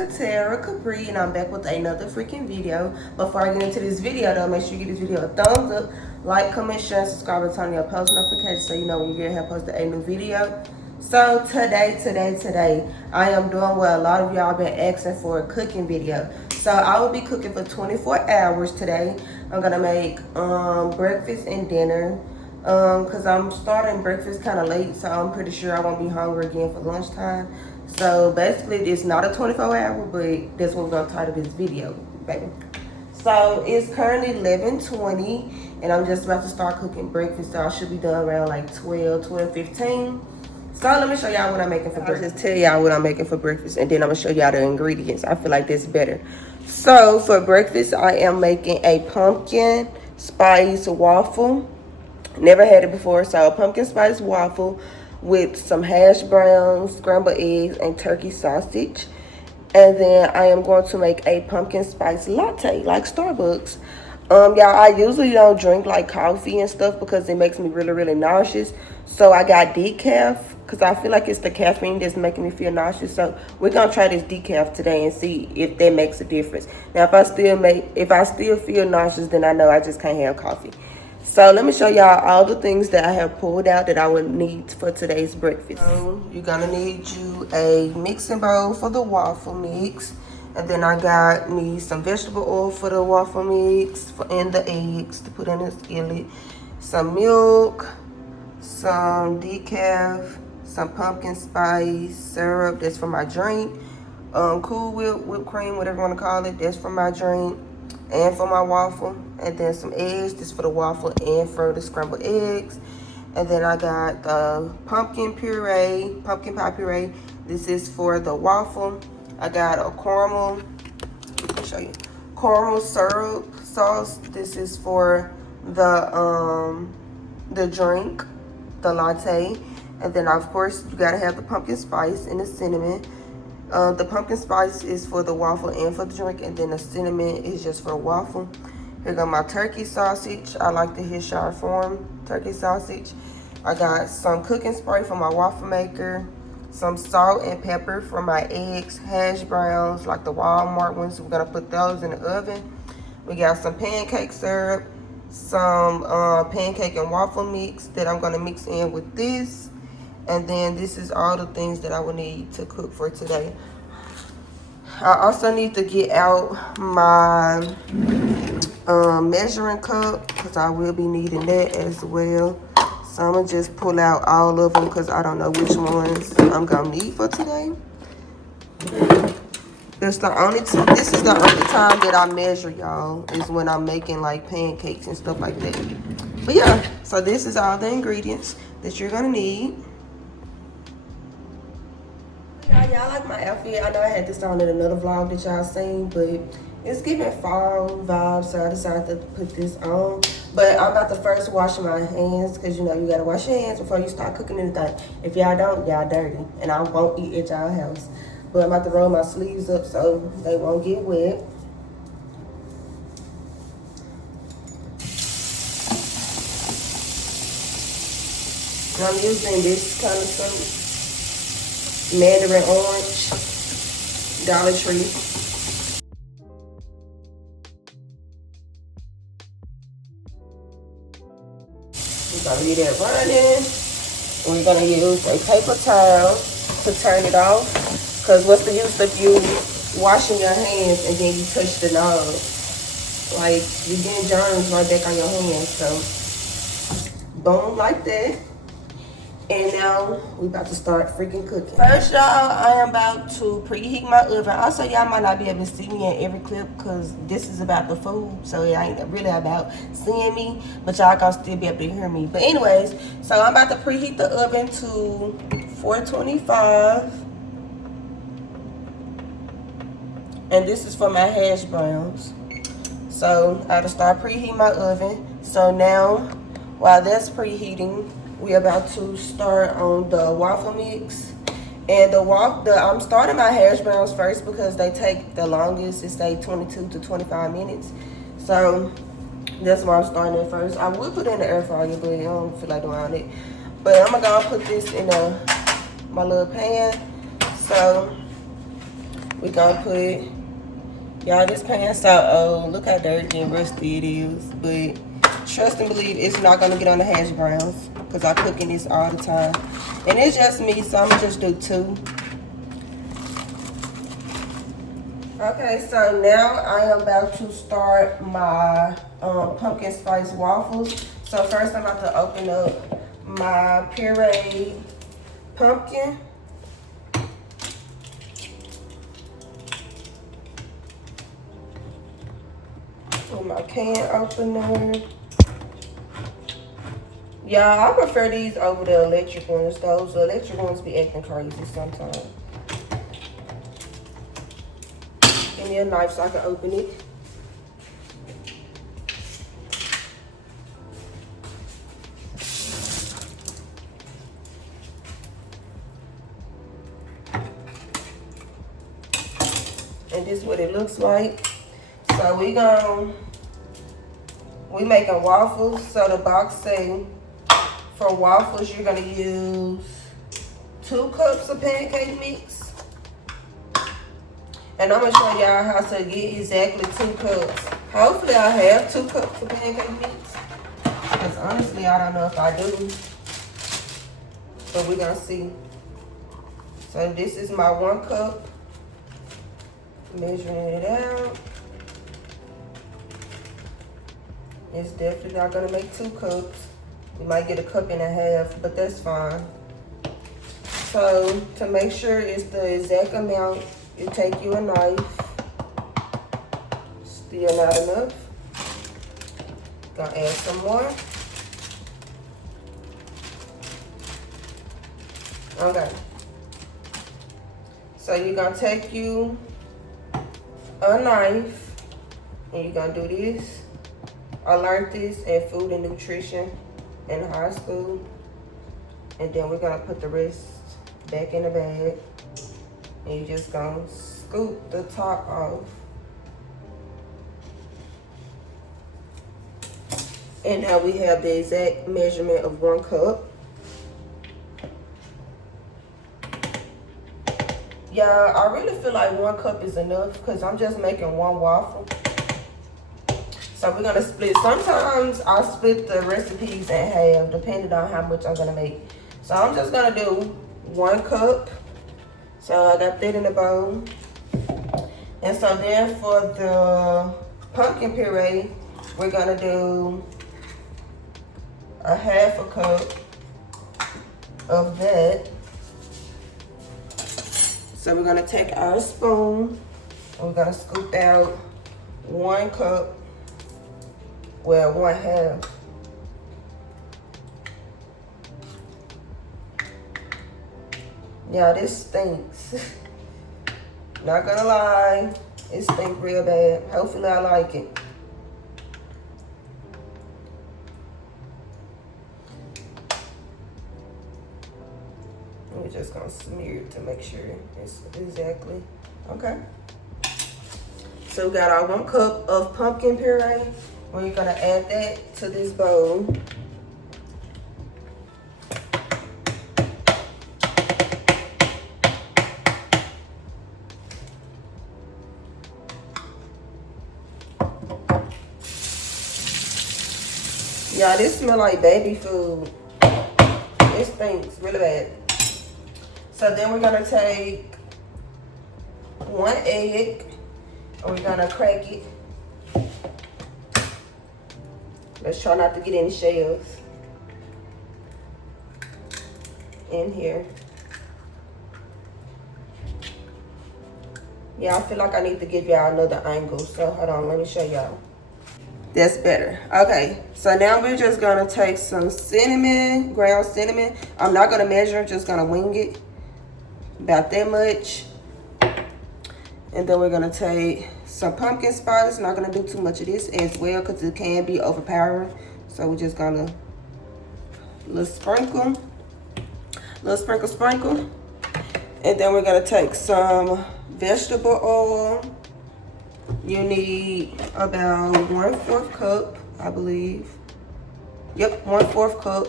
Katera Capri, and I'm back with another freaking video. Before I get into this video though, make sure you give this video a thumbs up, like, comment, share, and subscribe, and turn on your post notifications so you know when you get here posted a new video. So today, I am doing what a lot of y'all been asking for, a cooking video. So I will be cooking for 24 hours today. I'm gonna make breakfast and dinner. Cause I'm starting breakfast kind of late, so I'm pretty sure I won't be hungry again for lunchtime. So basically, it's not a 24-hour, but that's what we're gonna title this video, baby. So it's currently 11:20, and I'm just about to start cooking breakfast. So I should be done around like 12:15. So let me show y'all what I'm making for breakfast. I'll just tell y'all what I'm making for breakfast, and then I'm gonna show y'all the ingredients. I feel like that's better. So for breakfast, I am making a pumpkin spice waffle. Never had it before, so a pumpkin spice waffle with some hash browns, scrambled eggs, and turkey sausage. And then I am going to make a pumpkin spice latte, like Starbucks. Y'all, I usually don't drink like coffee and stuff because it makes me really nauseous. So I got decaf because I feel like it's the caffeine that's making me feel nauseous. So we're gonna try this decaf today and see if that makes a difference. Now, if I still feel nauseous, then I know I just can't have coffee. So let me show y'all all the things that I have pulled out that I would need for today's breakfast. So you're gonna need you a mixing bowl for the waffle mix. And then I need some vegetable oil for the waffle mix and the eggs to put in the skillet. Some milk, some decaf, some pumpkin spice syrup, that's for my drink. Cool whipped cream, whatever you wanna call it, that's for my drink and for my waffle. And then some eggs, this for the waffle and for the scrambled eggs. And then I got the pumpkin pie puree. This is for the waffle. I got a caramel syrup sauce. This is for the drink, the latte. And then of course you gotta have the pumpkin spice and the cinnamon. The pumpkin spice is for the waffle and for the drink, and then the cinnamon is just for the waffle. Here go my turkey sausage. I like the Hishar Farm turkey sausage. I got some cooking spray for my waffle maker, some salt and pepper for my eggs, hash browns, like the Walmart ones. We're gonna put those in the oven. We got some pancake syrup, some pancake and waffle mix that I'm gonna mix in with this. And then this is all the things that I will need to cook for today. I also need to get out my measuring cup because I will be needing that as well. So I'm gonna just pull out all of them because I don't know which ones I'm gonna need for today. This is the only time that I measure, y'all, is when I'm making like pancakes and stuff like that. But yeah, so this is all the ingredients that you're gonna need. Y'all like my outfit? I know I had this on in another vlog that y'all seen, but it's giving fall vibes, so I decided to put this on. But I'm about to first wash my hands, because you know you gotta wash your hands before you start cooking anything. If y'all don't, y'all dirty, and I won't eat at y'all house. But I'm about to roll my sleeves up so they won't get wet. And I'm using this kind of stuff. Mandarin orange, Dollar Tree. We're gonna leave that running. We're gonna use a paper towel to turn it off. Cause what's the use of you washing your hands and then you touch the knob? Like you getting germs right back on your hands. So boom, like that. And now we about to start freaking cooking. First, y'all, I am about to preheat my oven. Also, y'all might not be able to see me in every clip because this is about the food. So it ain't really about seeing me, but y'all gonna still be able to hear me. But anyways, so I'm about to preheat the oven to 425. And this is for my hash browns. So I gotta start preheating my oven. So now, while that's preheating, we're about to start on the waffle mix. And I'm starting my hash browns first because they take the longest. It's like 22 to 25 minutes. So that's why I'm starting it first. I would put it in the air fryer, but I don't feel like doing it. But I'm gonna put this in my little pan. So We gonna put, y'all, this pan so old. Look how dirty and rusty it is. But trust and believe it's not gonna get on the hash browns because I cook in this all the time. And it's just me, so I'm gonna just do 2. Okay, so now I am about to start my pumpkin spice waffles. So first I'm about to open up my pureed pumpkin. With my can opener. Yeah, I prefer these over the electric ones. Those electric ones be acting crazy sometimes. Give me a knife so I can open it. And this is what it looks like. So we making waffles. So the box say for waffles you're gonna use 2 cups of pancake mix. And I'm gonna show y'all how to get exactly 2 cups. Hopefully I have 2 cups of pancake mix. Because honestly I don't know if I do. But we're gonna see. So this is my 1 cup. Measuring it out. It's definitely not gonna make 2 cups. You might get a cup and a half, but that's fine. So to make sure it's the exact amount, you take you a knife. Still not enough. Gonna add some more. Okay. So you're gonna take you a knife and you're gonna do this. I learned this in food and nutrition in high school. And then we're gonna put the rest back in the bag. And you're just gonna scoop the top off. And now we have the exact measurement of 1 cup. Yeah, I really feel like 1 cup is enough because I'm just making 1 waffle. So we're gonna split. Sometimes I split the recipes in half depending on how much I'm gonna make. So I'm just gonna do 1 cup. So I got that in the bowl. And so then for the pumpkin puree, we're gonna do a 1/2 cup of that. So we're gonna take our spoon and we're gonna scoop out 1 cup, well, 1/2. Yeah, this stinks. Not gonna lie, it stinks real bad. Hopefully I like it. We're just gonna smear it to make sure it's exactly okay. So we got our 1 cup of pumpkin puree. We're gonna add that to this bowl. Yeah, this smells like baby food. It stinks really bad. So then we're gonna take 1 egg and we're gonna crack it. Let's try not to get any shells in here. Yeah, I feel like I need to give y'all another angle. So hold on, let me show y'all. That's better. Okay, so now we're just gonna take some cinnamon, ground cinnamon. I'm not gonna measure, I'm just gonna wing it. About that much. And then we're gonna take some pumpkin spice. Not gonna do too much of this as well because it can be overpowering. So we're just gonna little sprinkle. And then we're gonna take some vegetable oil. You need about 1/4 cup, I believe. Yep, 1/4 cup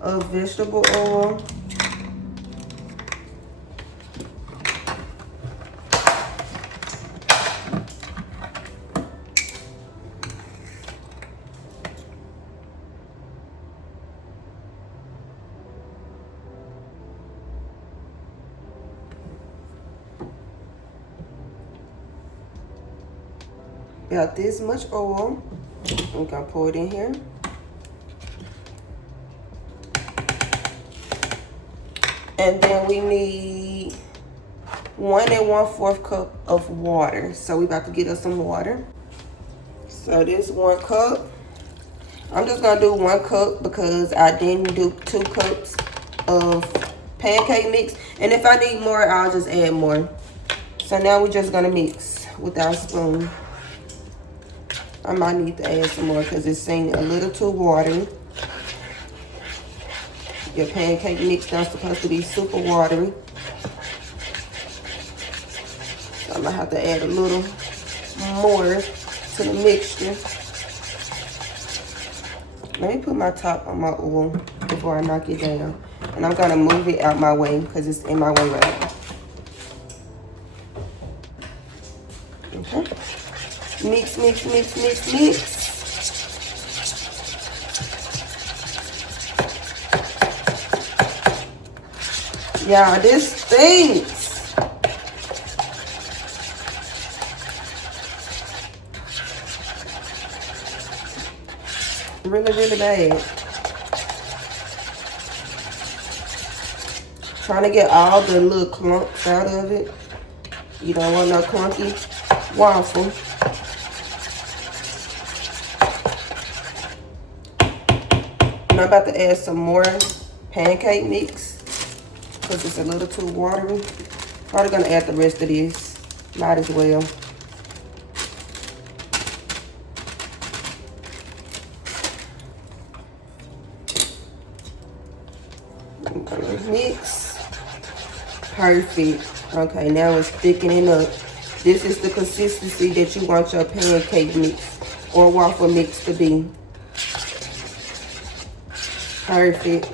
of vegetable oil. about this much oil. I'm gonna pour it in here. And then we need 1 1/4 cup of water. So we about to get us some water. So this 1 cup. I'm just gonna do 1 cup because I didn't do 2 cups of pancake mix. And if I need more, I'll just add more. So now we're just gonna mix with our spoon. I might need to add some more because it seemed a little too watery. Your pancake mix not supposed to be super watery. So I'm gonna have to add a little more to the mixture. Let me put my top on my oil before I knock it down. And I'm gonna move it out my way because it's in my way right now. Okay. Mix, mix, mix, mix, mix. Yeah, this stinks. Really, really bad. Trying to get all the little clumps out of it. You don't want no clunky waffle. And I'm about to add some more pancake mix because it's a little too watery. Probably gonna add the rest of this. Might as well. I'm gonna mix. Perfect. Okay, now it's thickening up. This is the consistency that you want your pancake mix or waffle mix to be. Perfect.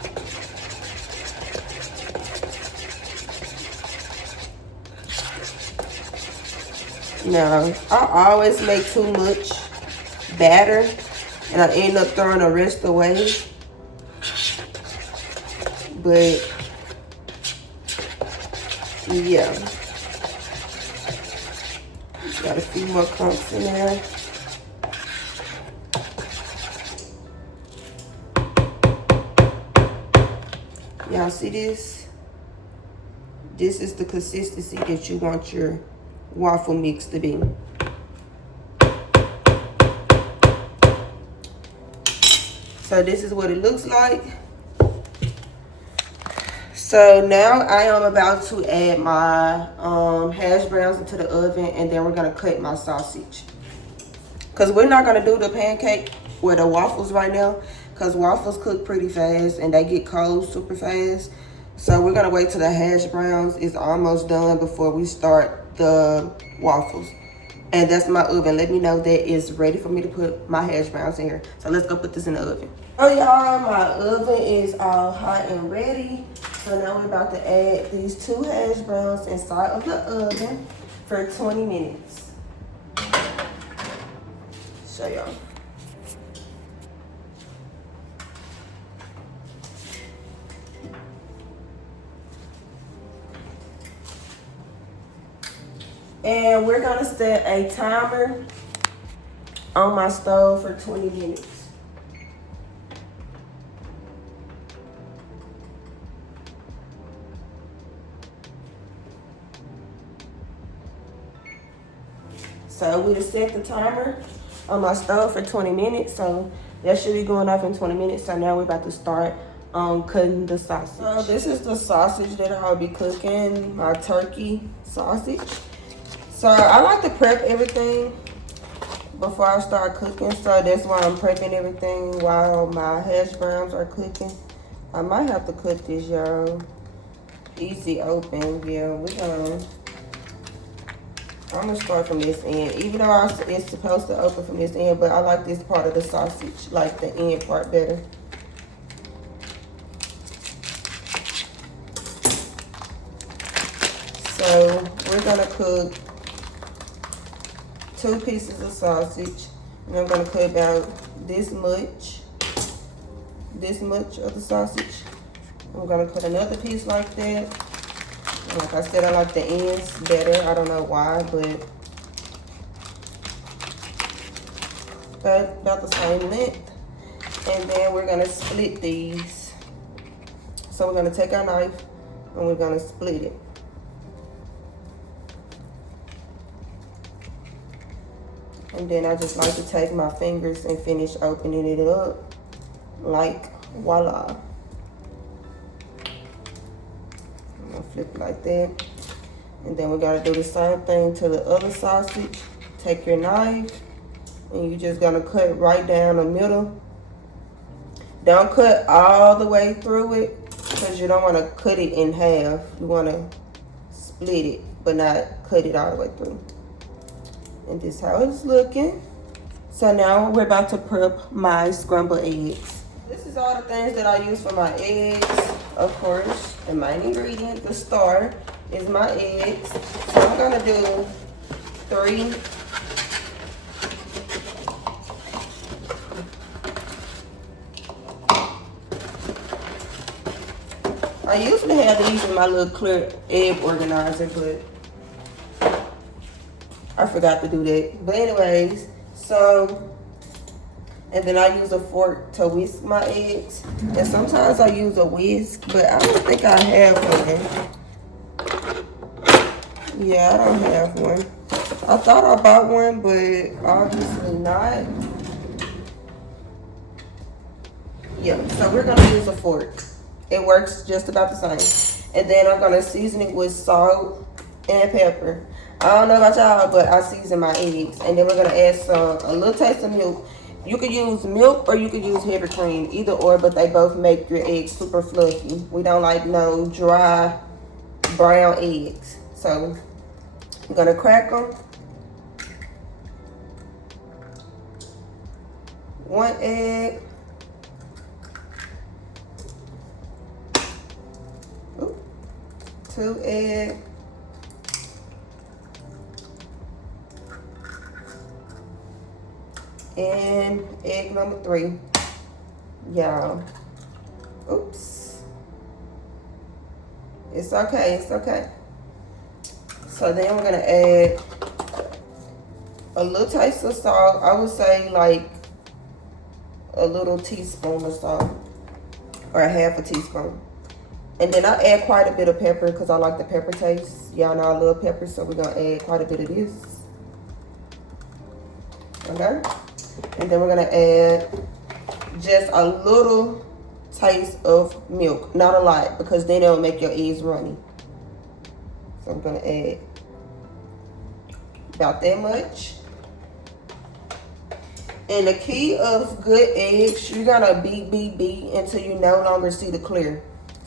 Now, I always make too much batter and I end up throwing the rest away. But, yeah. Got a few more clumps in there. Y'all see this? This is the consistency that you want your waffle mix to be. So this is what it looks like. So now I am about to add my hash browns into the oven, and then we're gonna cut my sausage. Cause we're not gonna do the pancake with the waffles right now, cause waffles cook pretty fast and they get cold super fast. So we're gonna wait till the hash browns is almost done before we start the waffles. And that's my oven. Let me know that it's ready for me to put my hash browns in here. So let's go put this in the oven. Oh y'all, my oven is all hot and ready. So now we're about to add these 2 hash browns inside of the oven for 20 minutes. Show y'all. And we're gonna set a timer on my stove for 20 minutes. So we just set the timer on my stove for 20 minutes. So that should be going off in 20 minutes. So now we're about to start cutting the sausage. So this is the sausage that I'll be cooking, my turkey sausage. So I like to prep everything before I start cooking. So that's why I'm prepping everything while my hash browns are cooking. I might have to cut this, y'all. Easy open, yeah, I'm gonna start from this end. Even though it's supposed to open from this end, but I like this part of the sausage, like the end part better. So we're gonna cook 2 pieces of sausage, and I'm gonna cook about this much of the sausage. I'm gonna cut another piece like that. Like I said, I like the ends better. I don't know why, but about the same length. And then we're gonna split these. So we're gonna take our knife and we're gonna split it. And then I just like to take my fingers and finish opening it up, like voila. I'm gonna flip it like that. And then we gotta do the same thing to the other sausage. Take your knife and you're just gonna cut right down the middle. Don't cut all the way through it because you don't wanna cut it in half. You wanna split it, but not cut it all the way through. And this is how it's looking. So now we're about to prep my scrambled eggs. This is all the things that I use for my eggs. Of course, the main ingredient, the star, is my eggs. So I'm gonna do 3. I usually have these in my little clear egg organizer, but I forgot to do that. But anyways, so, and then I use a fork to whisk my eggs. And sometimes I use a whisk, but I don't think I have one. Yeah, I don't have one. I thought I bought one, but obviously not. Yeah, so we're gonna use a fork. It works just about the same. And then I'm gonna season it with salt and pepper. I don't know about y'all, but I season my eggs. And then we're gonna add a little taste of milk. You could use milk or you could use heavy cream, either or, but they both make your eggs super fluffy. We don't like no dry brown eggs. So I'm gonna crack them. 1 egg. 2 eggs. And egg number 3. Y'all. Oops. It's okay, it's okay. So then we're gonna add a little taste of salt. I would say like a little teaspoon of salt, or a half a teaspoon. And then I add quite a bit of pepper because I like the pepper taste. Y'all know I love pepper, so we're gonna add quite a bit of this. Okay? And then we're gonna add just a little taste of milk. Not a lot, because then it'll make your eggs runny. So I'm gonna add about that much. And the key of good eggs, you're gonna beat until you no longer see the clear.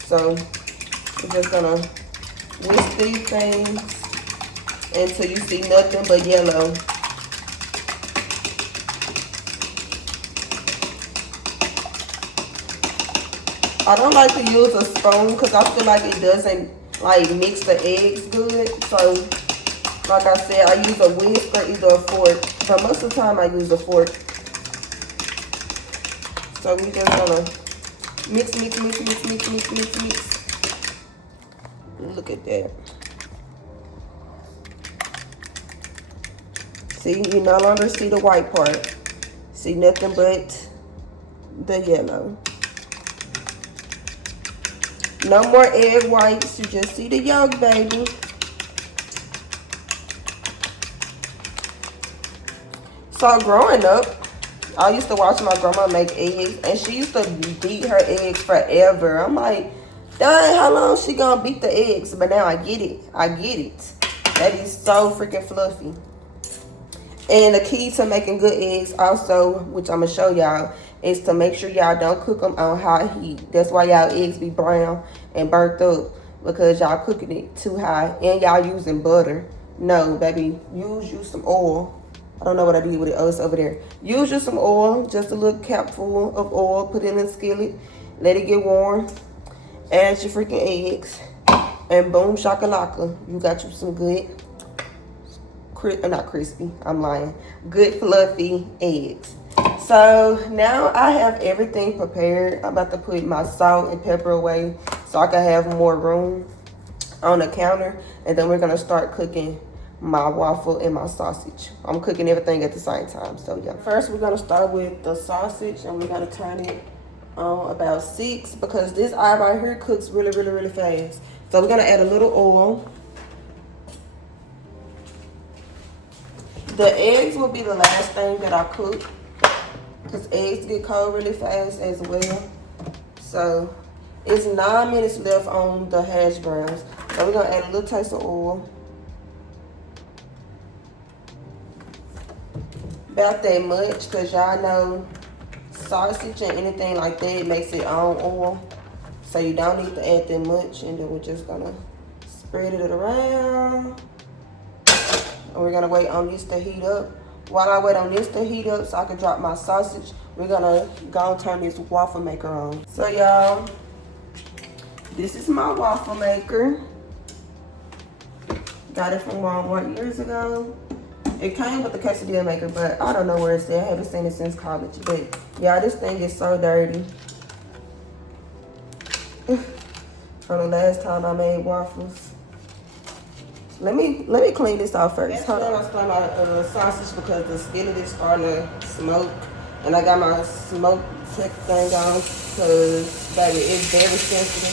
So we're just gonna whisk these things until you see nothing but yellow. I don't like to use a spoon because I feel like it doesn't like mix the eggs good. So like I said, I use a whisk or either a fork. But most of the time I use a fork. So we just gonna mix. Look at that. See, you no longer see the white part. See nothing but the yellow. No more egg whites, you just see the yolk, baby. So growing up, I used to watch my grandma make eggs, and she used to beat her eggs forever. I'm like, dang, how long she gonna beat the eggs? But now I get it. I get it. That is so freaking fluffy. And the key to making good eggs also, which I'm gonna show y'all, is to make sure y'all don't cook them on high heat. That's why y'all eggs be brown and burnt up, because y'all cooking it too high and y'all using butter. No, baby, use you some oil. I don't know what I did with it. Oh, it's over there. Use you some oil, just a little capful of oil. Put it in a skillet, let it get warm. Add your freaking eggs, and boom shakalaka, you got you some good, not crispy, I'm lying, good fluffy eggs. So now I have everything prepared. I'm about to put my salt and pepper away so I can have more room on the counter, and then we're gonna start cooking my waffle and my sausage. I'm cooking everything at the same time, so yeah. First, we're gonna start with the sausage, and we're gonna turn it on about 6 because this eye right here cooks really fast. So we're gonna add a little oil. The eggs will be the last thing that I cook because eggs get cold really fast as well. So it's 9 minutes left on the hash browns. So we're gonna add a little taste of oil. About that much, because y'all know sausage and anything like that makes it on oil. So you don't need to add that much. And then we're just gonna spread it around. And we're gonna wait on this to heat up. While I wait on this to heat up so I can drop my sausage, we're gonna go and turn this waffle maker on. So y'all, this is my waffle maker. Got it from Walmart years ago. It came with the quesadilla maker, but I don't know where it's at. I haven't seen it since college. But y'all, this thing is so dirty. From the last time I made waffles. Let me clean this off first. Hold on. I start my sausage because the skillet is starting to smoke, and I got my smoke check thing on because baby, it's very sensitive.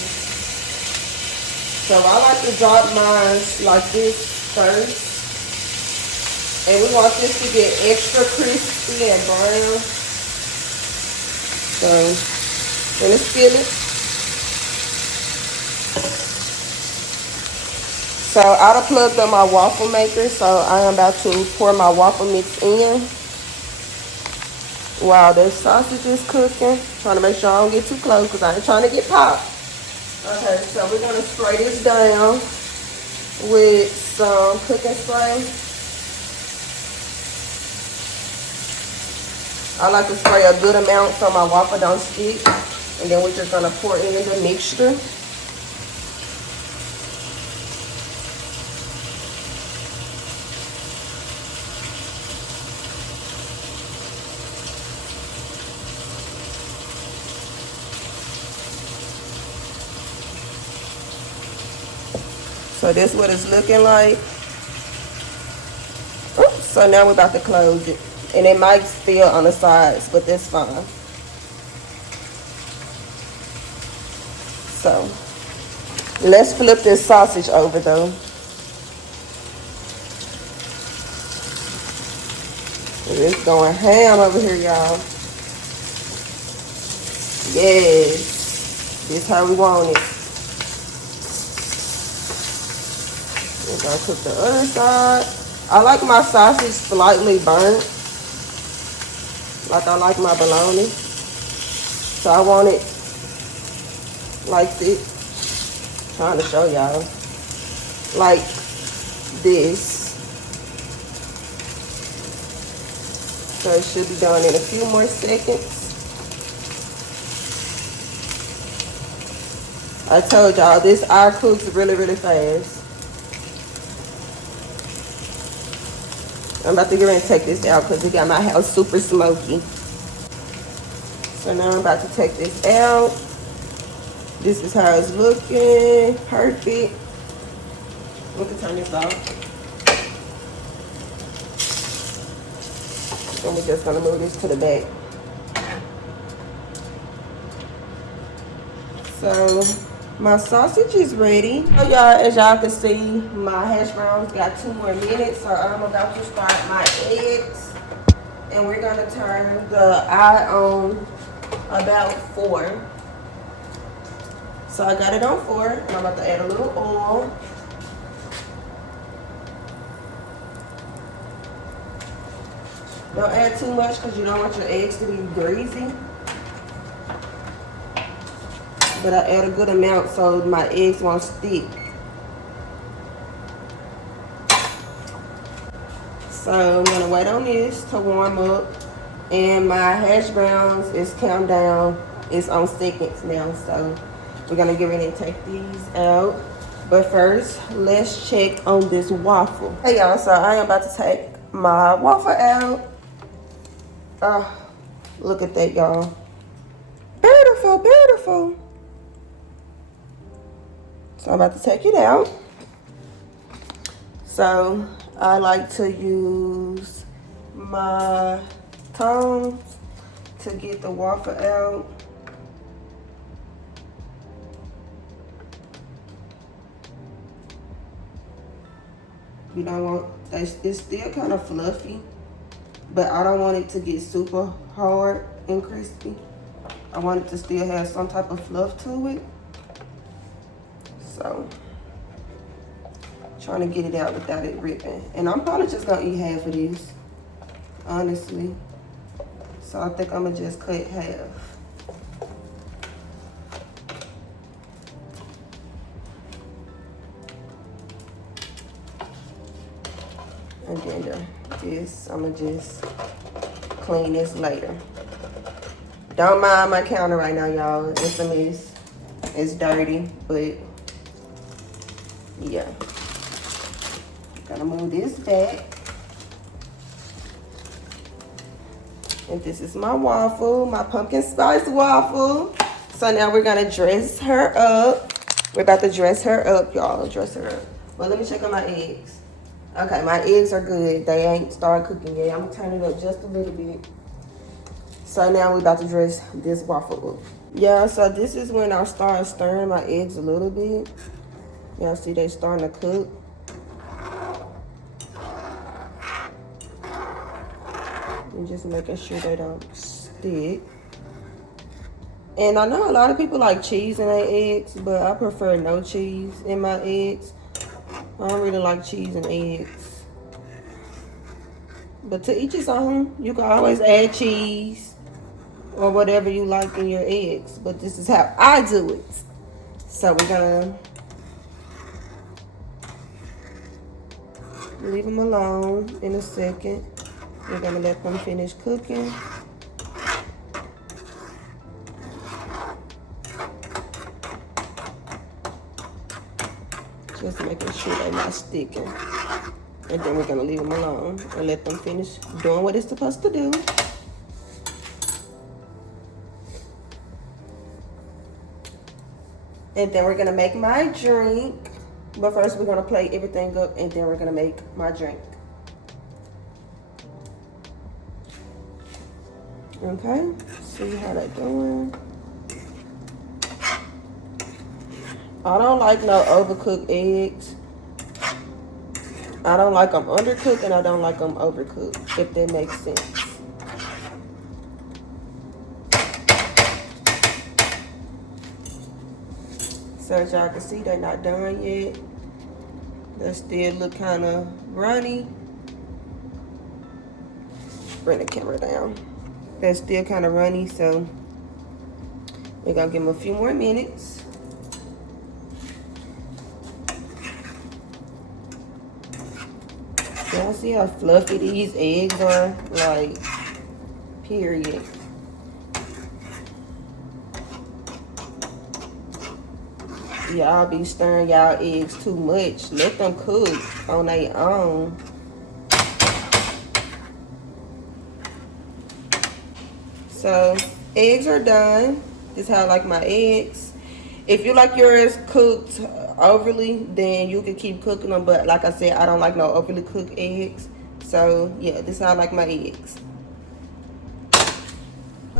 So I like to drop mine like this first. And we want this to get extra crispy and brown. So, in the skillet. So, I done plugged up my waffle maker. So, I am about to pour my waffle mix in. While the sausage is cooking. Trying to make sure I don't get too close because I ain't trying to get popped. Okay, so we're going to spray this down with some cooking spray. I like to spray a good amount so my waffle don't stick. And then we're just gonna pour in the mixture. So this is what it's looking like. Oops, so now we're about to close it. And it might spill on the sides, but that's fine. So, let's flip this sausage over though. It's going ham over here, y'all. Yes, this is how we want it. We're gonna cook the other side. I like my sausage slightly burnt. Like I like my bologna. So I want it like this. Trying to show y'all. Like this. So it should be done in a few more seconds. I told y'all this eye cooks really fast. I'm about to get ready to take this out because it got my house super smoky. So now I'm about to take this out. This is how it's looking. Perfect. We can turn this off. And we're just gonna move this to the back. So my sausage is ready. So y'all, as y'all can see, my hash browns got 2 more minutes. So I'm about to start my eggs. And we're gonna turn the eye on about 4. So I got it on 4, and I'm about to add a little oil. Don't add too much because you don't want your eggs to be greasy. But I add a good amount so my eggs won't stick. So I'm gonna wait on this to warm up. And my hash browns is counting down. It's on seconds now, so we're gonna get ready to take these out. But first, let's check on this waffle. Hey y'all, so I am about to take my waffle out. Look at that, y'all. Beautiful, beautiful. So I'm about to take it out. So I like to use my tongs to get the waffle out. You don't want, it's still kind of fluffy, but I don't want it to get super hard and crispy. I want it to still have some type of fluff to it. So, trying to get it out without it ripping. And I'm probably just gonna eat half of this, honestly. So I think I'm gonna just cut half. And then this, I'm gonna just clean this later. Don't mind my counter right now, y'all. It's a mess. It's dirty, but yeah. Gonna move this back. And this is my waffle, my pumpkin spice waffle. So now we're gonna dress her up. We're about to dress her up, y'all. Dress her up. Well, let me check on my eggs. Okay, my eggs are good. They ain't started cooking yet. I'm gonna turn it up just a little bit. So now we're about to dress this waffle up. Yeah, so this is when I start stirring my eggs a little bit. Y'all see they starting to cook. And just making sure they don't stick. And I know a lot of people like cheese in their eggs, but I prefer no cheese in my eggs. I don't really like cheese and eggs. But to each his own. You can always add cheese or whatever you like in your eggs. But this is how I do it. So we're gonna leave them alone in a second. We're gonna let them finish cooking. Just making sure they're not sticking. And then we're gonna leave them alone and let them finish doing what it's supposed to do. And then we're gonna make my drink. But first we're gonna plate everything up and then we're gonna make my drink. Okay, see how they're doing. I don't like no overcooked eggs. I don't like them undercooked and I don't like them overcooked, if that makes sense. So as y'all can see, they're not done yet. They still look kind of runny. Bring the camera down. They're still kind of runny, so we're gonna give them a few more minutes. Y'all see how fluffy these eggs are? Like, period. Y'all be stirring y'all eggs too much. Let them cook on their own. So, eggs are done. This is how I like my eggs. If you like yours cooked overly, then you can keep cooking them. But like I said, I don't like no overly cooked eggs. So, yeah, this is how I like my eggs.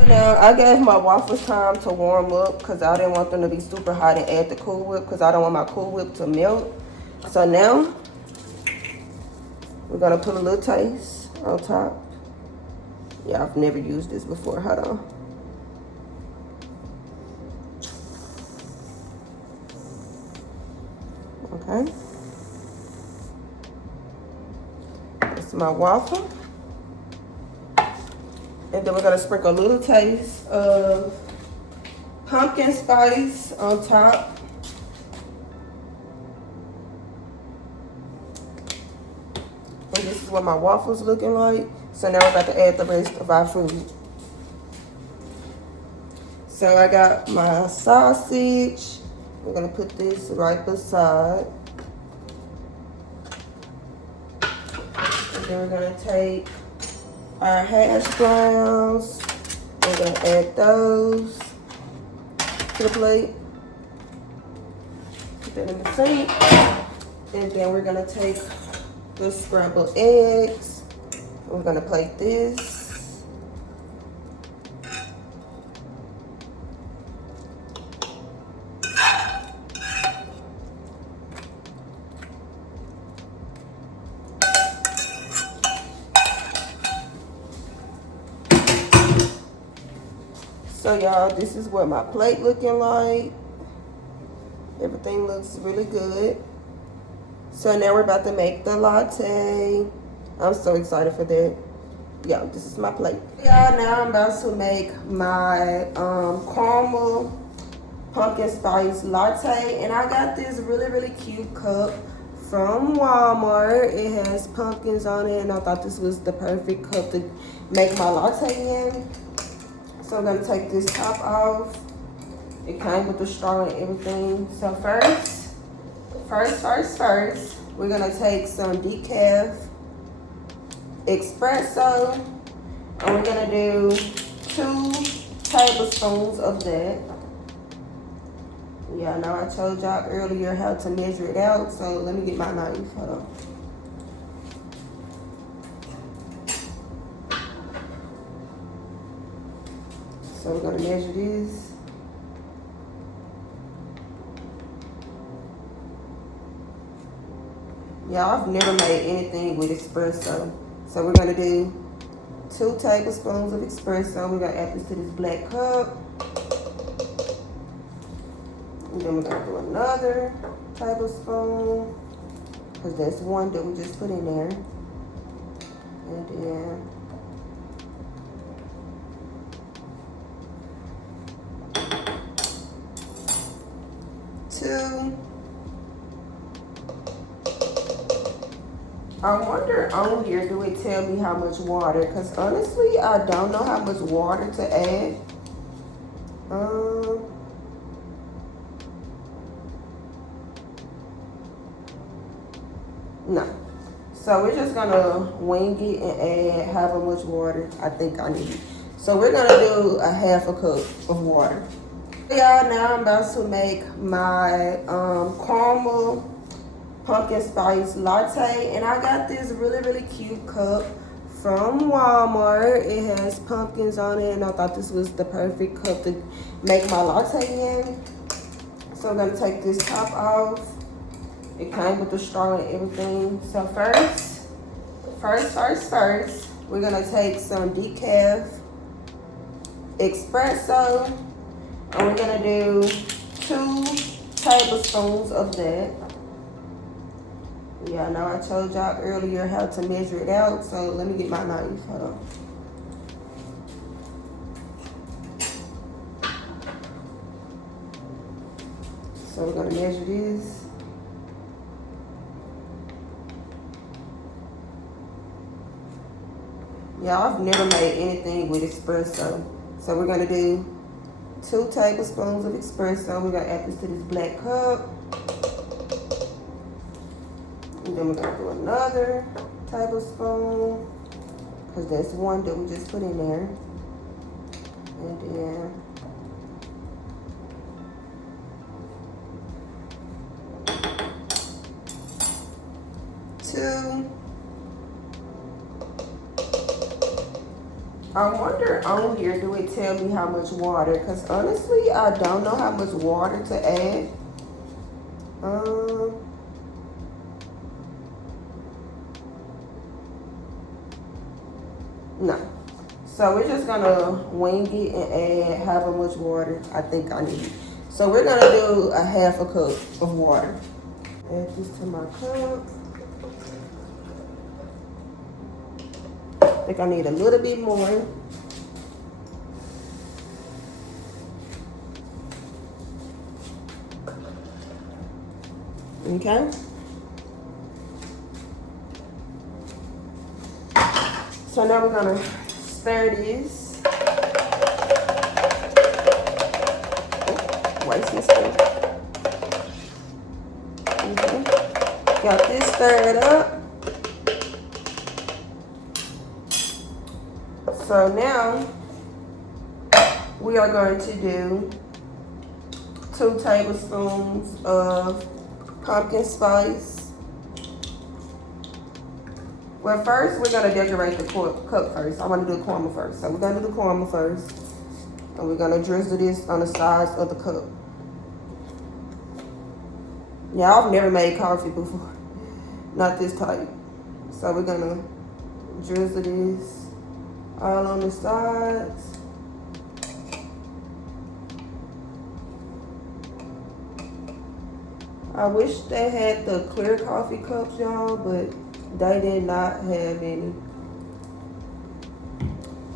Now, I gave my waffles time to warm up because I didn't want them to be super hot and add the Cool Whip because I don't want my Cool Whip to melt. So now, we're going to put a little taste on top. Yeah, I've never used this before. Hold on. Okay. That's my waffle. And then we're gonna sprinkle a little taste of pumpkin spice on top. And this is what my waffle's looking like. So now we're about to add the rest of our food. So I got my sausage. We're gonna put this right beside. And then we're gonna take our hash browns. We're gonna add those to the plate. Put that in the sink. And then we're gonna take the scrambled eggs. We're gonna plate this. So y'all, this is what my plate looking like. Everything looks really good. So now we're about to make the latte. I'm so excited for that. Yeah, this is my plate. Y'all, now I'm about to make my caramel pumpkin spice latte. And I got this really cute cup from Walmart. It has pumpkins on it, and I thought this was the perfect cup to make my latte in. So I'm gonna take this top off. It came with the straw and everything. So first, we're gonna take some decaf espresso, and we're gonna do 2 tablespoons of that. Yeah, I know I told y'all earlier how to measure it out, so let me get my knife. Hold on. So we're gonna measure this. Yeah, I've never made anything with espresso. So we're gonna do 2 tablespoons of espresso. We're gonna add this to this black cup. And then we're gonna do another tablespoon, because that's 1 that we just put in there. And then two. I wonder on here, do it tell me how much water? Because honestly, I don't know how much water to add. No. So we're just gonna wing it and add however much water I think I need. So we're gonna do a 1/2 cup of water. Y'all, now I'm about to make my caramel pumpkin spice latte, and I got this really cute cup from Walmart. It has pumpkins on it, and I thought this was the perfect cup to make my latte in. So I'm gonna take this top off. It came with the straw and everything. So first, we're gonna take some decaf espresso, and we're gonna do 2 tablespoons of that. Yeah, I know I told y'all earlier how to measure it out, so let me get my knife. Hold on. So we're gonna measure this. Y'all, I've never made anything with espresso. So we're gonna do 2 tablespoons of espresso. We're gonna add this to this black cup. And then we're gonna do another tablespoon, because that's 1 that we just put in there. And then two. I wonder on here, do it tell me how much water? Because honestly, I don't know how much water to add. No. So we're just gonna wing it and add however much water I think I need. So we're gonna do a 1/2 cup of water. Add this to my cup. I think I need a little bit more. Okay. So now we're gonna stir this. Oh, waste my spoon. Okay. Got this stirred up. So now we are going to do 2 tablespoons of pumpkin spice. Well, first we're gonna decorate the cup first. I want to do the caramel first. So we're gonna do the caramel first, and we're gonna drizzle this on the sides of the cup. Yeah, I've never made coffee before, not this type. So we're gonna drizzle this all on the sides. I wish they had the clear coffee cups, y'all, but they did not have any.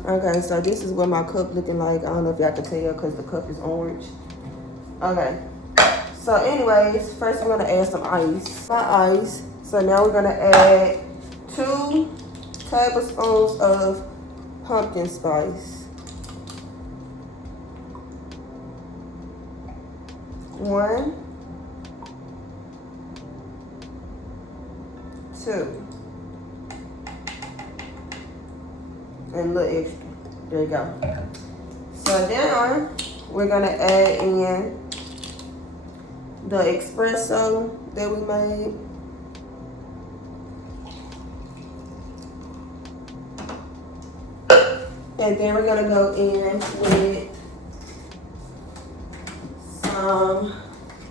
Okay, so this is what my cup looking like. I don't know if y'all can tell because the cup is orange. Okay, so anyways, first I'm gonna add some ice. My ice. So now we're gonna add 2 tablespoons of pumpkin spice. 1, 2. And a little extra. There you go. So then we're gonna add in the espresso that we made. And then we're gonna go in with some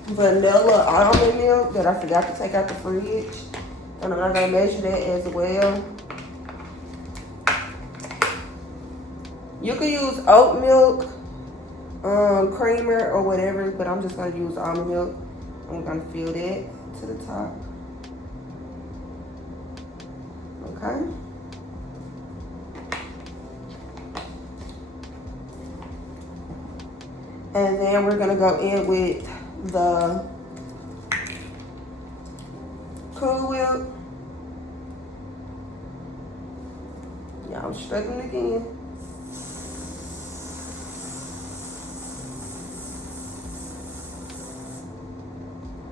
vanilla almond milk that I forgot to take out the fridge. And I'm gonna measure that as well. You can use oat milk, creamer or whatever, but I'm just gonna use almond milk. I'm gonna fill that to the top. Okay. And then we're gonna go in with the Cool Whip. Yeah, I'm struggling again.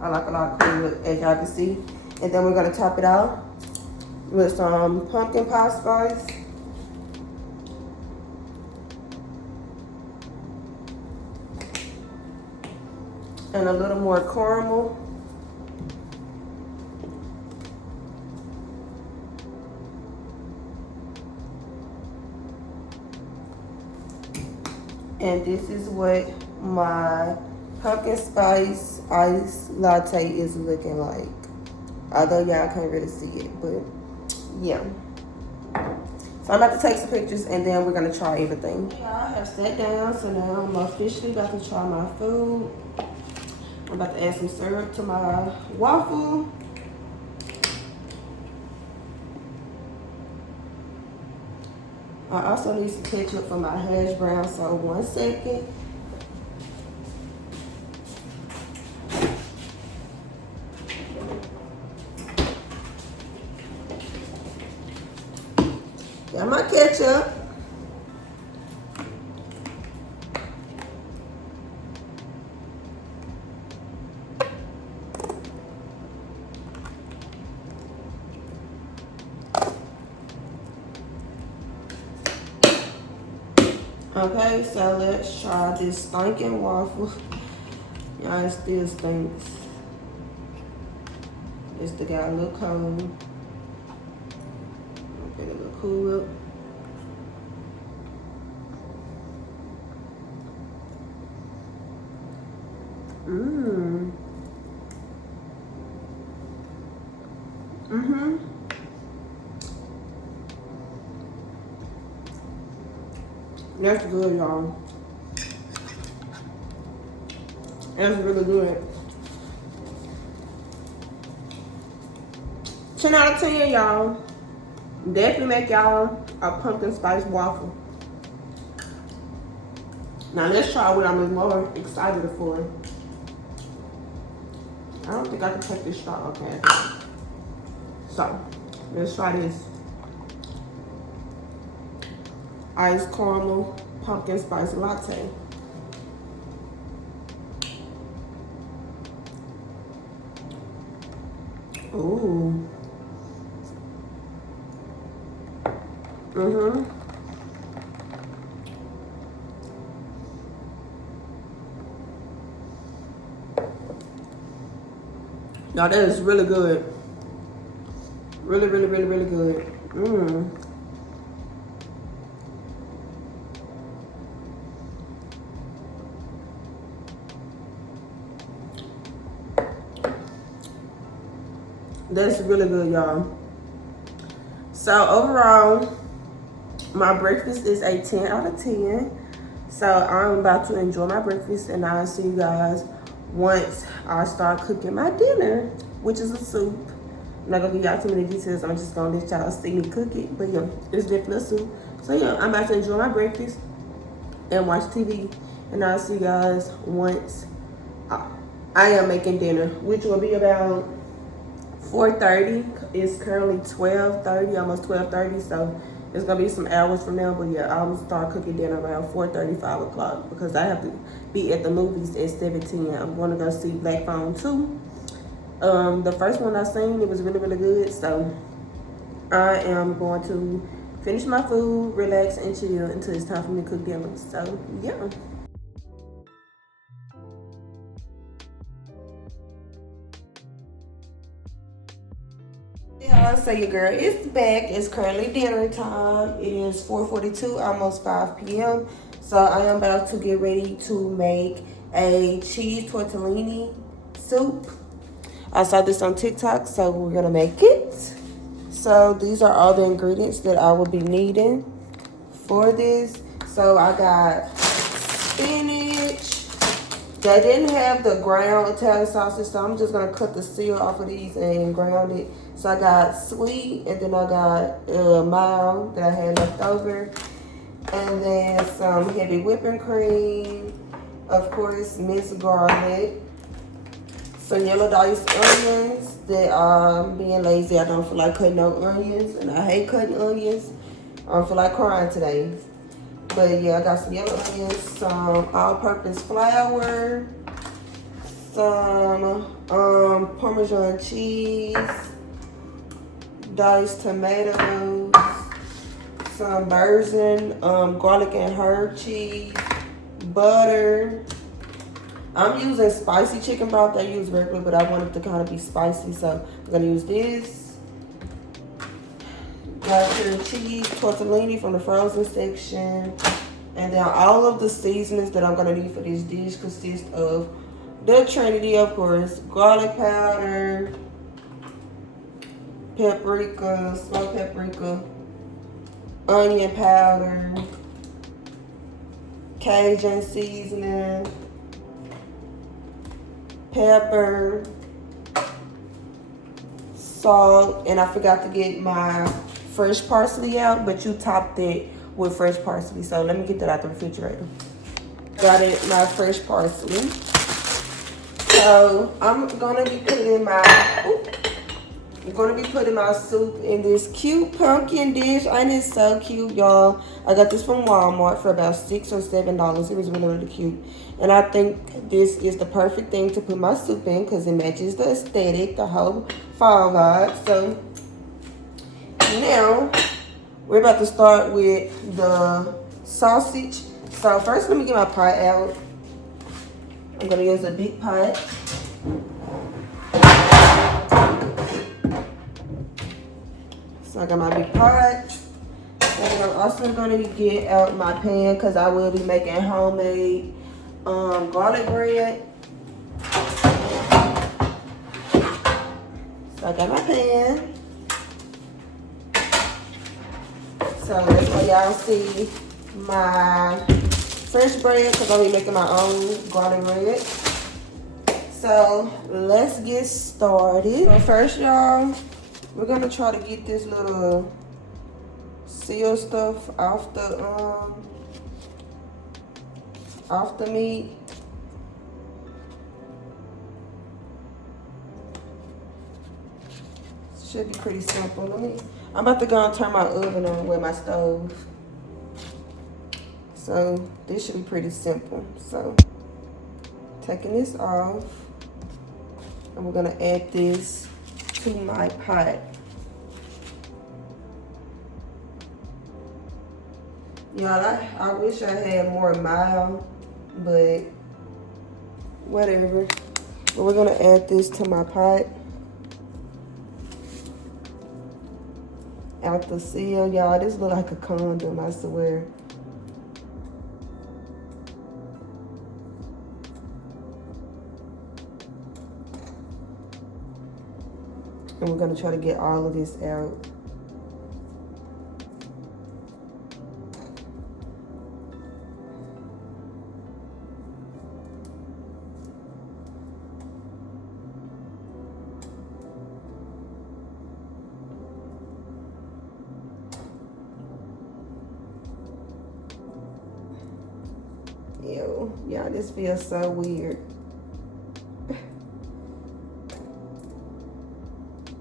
I like a lot of Cool Whip, as y'all can see. And then we're gonna top it out with some pumpkin pie spice. And a little more caramel. And this is what my pumpkin spice ice latte is looking like. Although y'all can't really see it, but yeah. So I'm about to take some pictures and then we're gonna try everything. I have sat down, so now I'm officially about to try my food. I'm about to add some syrup to my waffle. I also need some ketchup for my hash brown, so 1 second. Got my ketchup. Okay, so let's try this stinking waffle. Y'all, it still stinks. It's the got a little cold. Get a little Cool Whip. That's good, y'all. That's really good. 10 out of 10, y'all. Definitely make y'all a pumpkin spice waffle. Now let's try what I'm more excited for. I don't think I can take this straw, okay. So, let's try this. Iced caramel pumpkin spice latte. Ooh. Now that is really good. Really, really, really, really good. That's really good, y'all. So overall, my breakfast is a 10 out of 10. So I'm about to enjoy my breakfast, and I'll see you guys once I start cooking my dinner, which is a soup. I'm not gonna give y'all too many details. I'm just gonna let y'all see me cook it. But yeah, it's definitely a soup. So yeah, I'm about to enjoy my breakfast and watch TV. And I'll see you guys once I am making dinner, which will be about 4:30. It's currently 12:30, almost 12:30. So it's gonna be some hours from now. But yeah, I will start cooking dinner around 4:30, 5 o'clock, because I have to be at the movies at 7:10. I'm gonna go see Black Phone 2. The first one I seen, it was really, really good. So I am going to finish my food, relax, and chill until it's time for me to cook dinner. So yeah. Yeah, so your girl is back. It's currently dinner time. It is 4:42, almost 5 p.m. So I am about to get ready to make a cheese tortellini soup. I saw this on TikTok, so we're gonna make it. So these are all the ingredients that I will be needing for this. So I got spinach. They didn't have the ground Italian sausage, so I'm just gonna cut the seal off of these and ground it. So I got sweet, and then I got mild that I had left over, and then some heavy whipping cream, of course minced garlic, some yellow diced onions that I'm being lazy. I don't feel like cutting no onions, and I hate cutting onions. I don't feel like crying today. But yeah, I got some yellow onions, some all-purpose flour, some Parmesan cheese, diced tomatoes, some Virgin garlic and herb cheese, butter. I'm using spicy chicken broth. I use regular, but I want it to kind of be spicy, so I'm gonna use this. Got your cheese tortellini from the frozen section. And then all of the seasonings that I'm gonna need for this dish consist of the Trinity, of course, garlic powder, paprika, smoked paprika, onion powder, Cajun seasoning, pepper, salt, and I forgot to get my fresh parsley out, but you topped it with fresh parsley. So let me get that out the refrigerator. Got it, my fresh parsley. So I'm gonna be putting my soup in this cute pumpkin dish. And it's so cute, y'all. I got this from Walmart for about $6 or $7. It was really, really cute. And I think this is the perfect thing to put my soup in because it matches the aesthetic, the whole fall vibe. So now we're about to start with the sausage. So first, let me get my pot out. I'm gonna use a big pot. So I got my big pot. And I'm also gonna get out my pan because I will be making homemade garlic bread. So I got my pan. So that's why y'all see my fresh bread, because I'll be making my own garlic bread. So let's get started. So first, y'all, we're gonna try to get this little seal stuff off the meat. Should be pretty simple. I'm about to go and turn my oven on with my stove. So this should be pretty simple. So taking this off, and we're gonna add this to my pot. Y'all, I wish I had more mild, but whatever. But we're gonna add this to my pot. out the seal, y'all. This look like a condom, I swear. And we're gonna try to get all of this out. Ew, y'all, this feels so weird.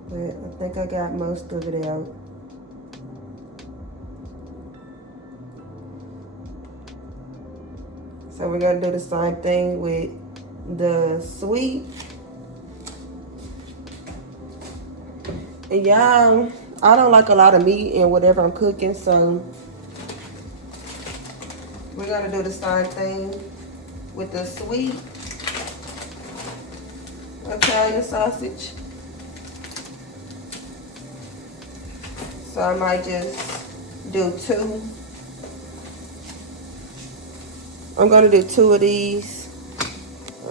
But I think I got most of it out. So we're gonna do the same thing with the sweet. And y'all, I don't like a lot of meat in whatever I'm cooking, so we're gonna do the same thing with the sweet Italian sausage. So I might just do 2. I'm gonna do 2 of these.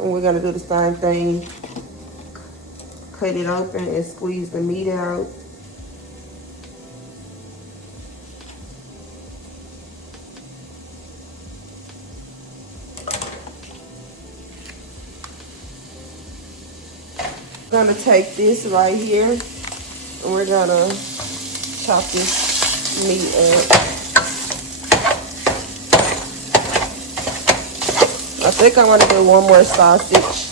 And we're gonna do the same thing. Cut it open and squeeze the meat out. I'm gonna take this right here and we're gonna chop this meat up. I think I want to do 1 more sausage.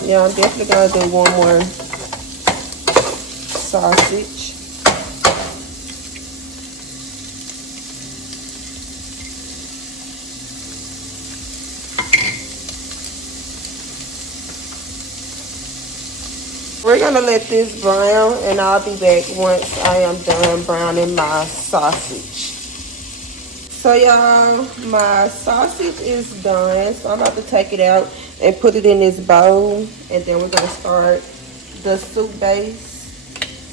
Yeah, I'm definitely gonna do 1 more sausage. We're gonna let this brown and I'll be back once I am done browning my sausage. So y'all, my sausage is done. So I'm about to take it out and put it in this bowl. And then we're gonna start the soup base.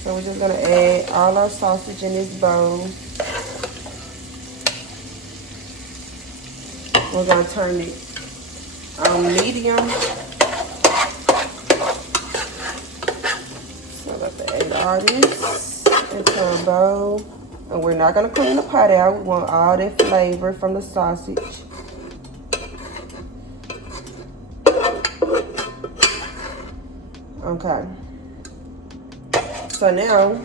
So we're just gonna add all our sausage in this bowl. We're gonna turn it on medium. So I'm about to add all this into a bowl. And we're not gonna clean the pot out. We want all that flavor from the sausage. Okay. So now,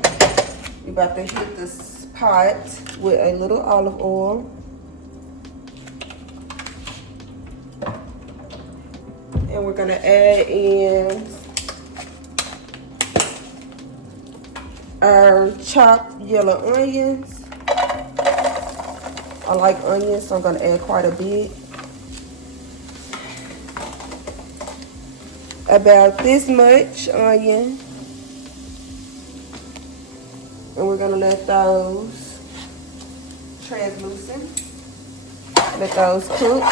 we're about to heat this pot with a little olive oil. And we're gonna add in our chopped yellow onions. I like onions, so I'm gonna add quite a bit. About this much onion. And we're gonna let those translucent. Let those cook.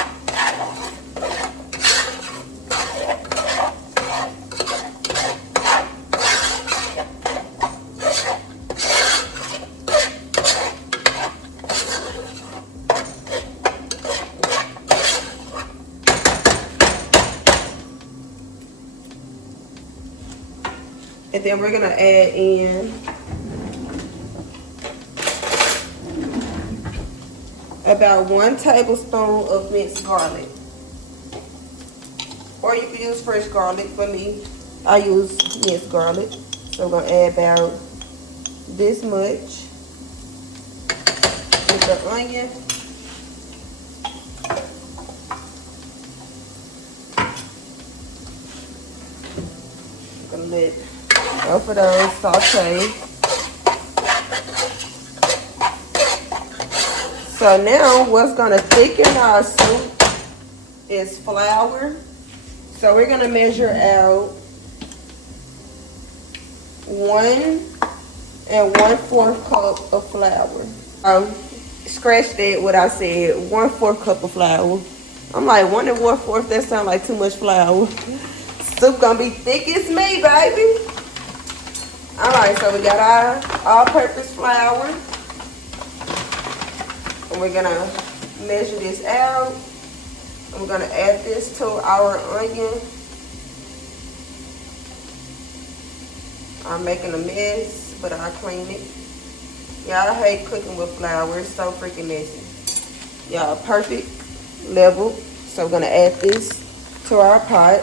And then we're gonna add in about 1 tablespoon of minced garlic. Or you can use fresh garlic. For me, I use minced garlic. So I'm gonna add about this much with the onion. gonna let both of those saute. So now what's gonna thicken our soup is flour. So we're gonna measure out 1 1/4 cup of flour. Scratch that what I said, 1/4 cup of flour. I'm like 1 1/4, that sounds like too much flour. Soup gonna be thick as me, baby. All right, so we got our all-purpose flour. And we're gonna measure this out. And we're gonna add this to our onion. I'm making a mess, but I'll clean it. Y'all, I hate cooking with flour. It's so freaking messy. Y'all, perfect level. So we're gonna add this to our pot.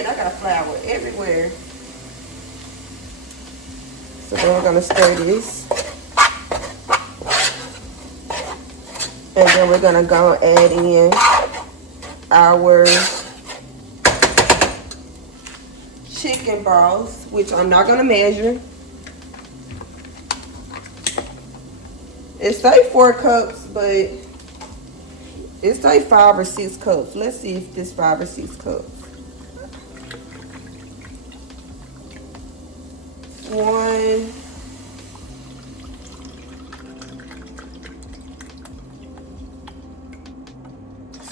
I got flour everywhere. So then we're gonna stir this. And then we're gonna go add in our chicken broth, which I'm not gonna measure. It's like 4 cups, but it's like 5 or 6 cups. Let's see if this 5 or 6 cups. 1,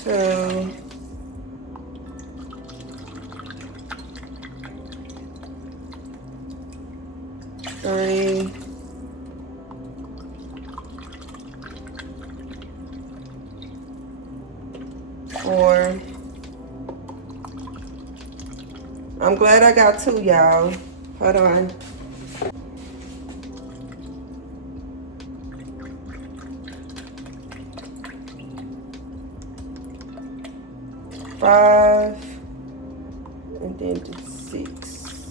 2, 3, 4. I'm glad I got 2, y'all. Hold on. 5, and then to 6.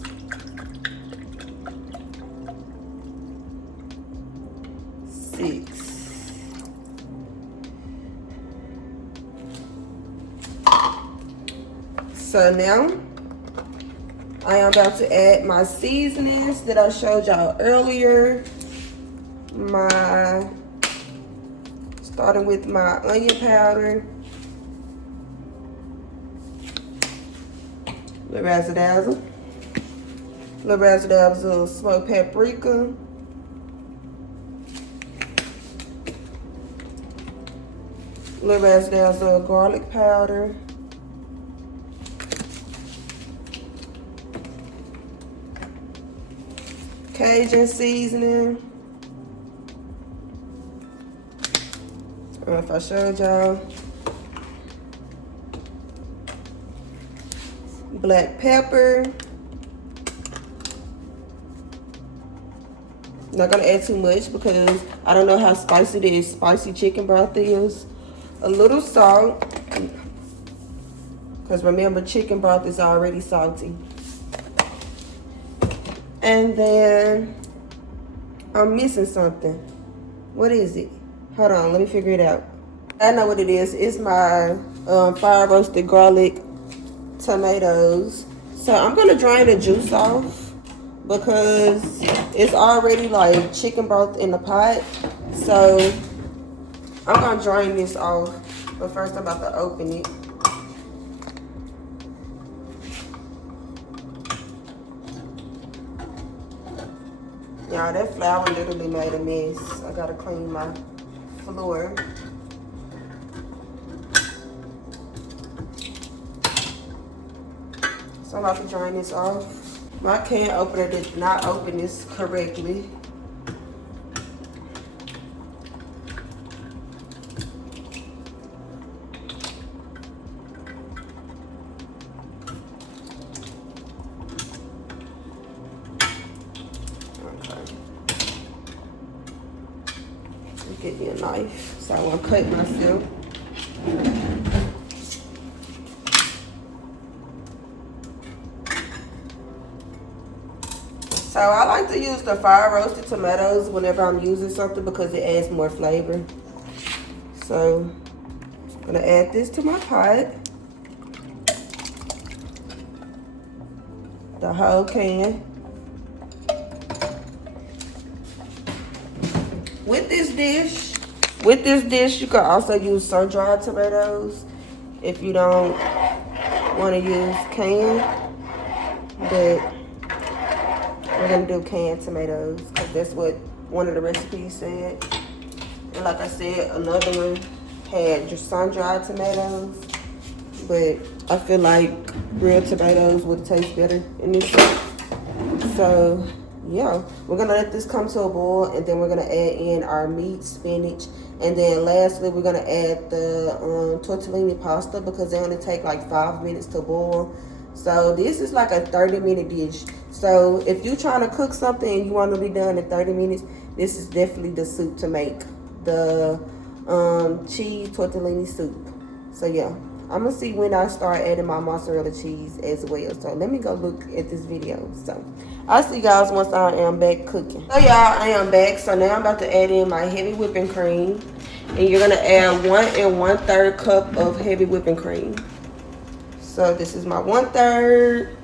6. So now I am about to add my seasonings that I showed y'all earlier. Starting with my onion powder, razzle dazzle, smoked paprika, razzle dazzle garlic powder, Cajun seasoning. I don't know if I showed y'all. Black pepper. Not gonna add too much because I don't know how spicy this spicy chicken broth is. A little salt, because remember, chicken broth is already salty. And then I'm missing something. What is it? Hold on, let me figure it out. I know what it is. It's my fire roasted garlic tomatoes. So I'm gonna drain the juice off because it's already like chicken broth in the pot. So I'm gonna drain this off, but first I'm about to open it. Y'all, that flour literally made a mess. I gotta clean my floor. So I'm about to drain this off. My can opener did not open this correctly. Get me a knife, so I won't cut myself. So I like to use the fire roasted tomatoes whenever I'm using something because it adds more flavor. So I'm gonna add this to my pot. The whole can. With this dish, you can also use sun-dried tomatoes if you don't want to use canned. But we're gonna do canned tomatoes because that's what one of the recipes said. And like I said, another one had just sun-dried tomatoes, but I feel like real tomatoes would taste better in this one. So yeah, we're gonna let this come to a boil, and then we're gonna add in our meat, spinach, and then lastly we're gonna add the tortellini pasta because they only take like 5 minutes to boil. So this is like a 30-minute dish. So if you're trying to cook something and you want to be done in 30 minutes, this is definitely the soup to make. The cheese tortellini soup. So yeah, I'm gonna see when I start adding my mozzarella cheese as well. So let me go look at this video. So I'll see you guys once I am back cooking. So y'all, I am back. So now I'm about to add in my heavy whipping cream. And you're gonna add 1 1/3 cup of heavy whipping cream. So this is my 1/3,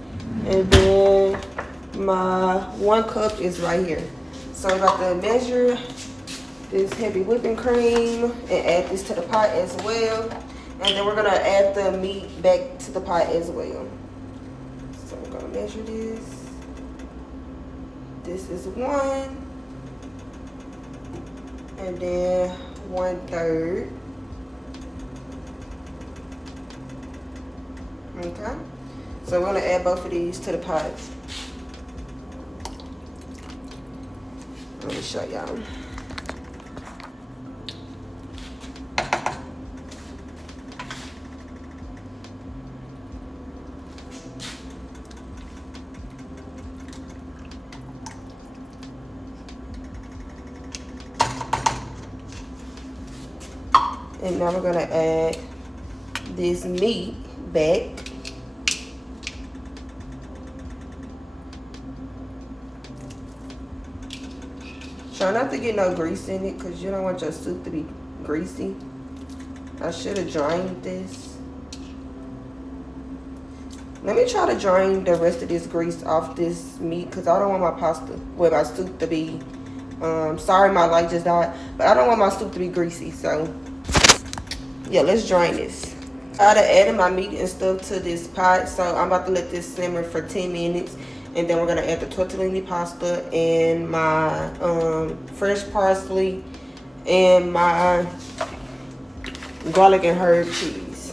and then my 1 cup is right here. So I'm about to measure this heavy whipping cream and add this to the pot as well. And then we're gonna add the meat back to the pot as well. So I'm gonna measure this. This is 1, and then 1/3. Okay, so we're gonna add both of these to the pot. Let me show y'all. And now we're gonna add this meat back. Try not to get no grease in it because you don't want your soup to be greasy. I should have drained this. Let me try to drain the rest of this grease off this meat because I don't want my pasta, well, my soup to be, sorry my light just died, but I don't want my soup to be greasy. So yeah, let's drain this. I added my meat and stuff to this pot, so I'm about to let this simmer for 10 minutes. And then we're gonna add the tortellini pasta and my fresh parsley and my garlic and herb cheese.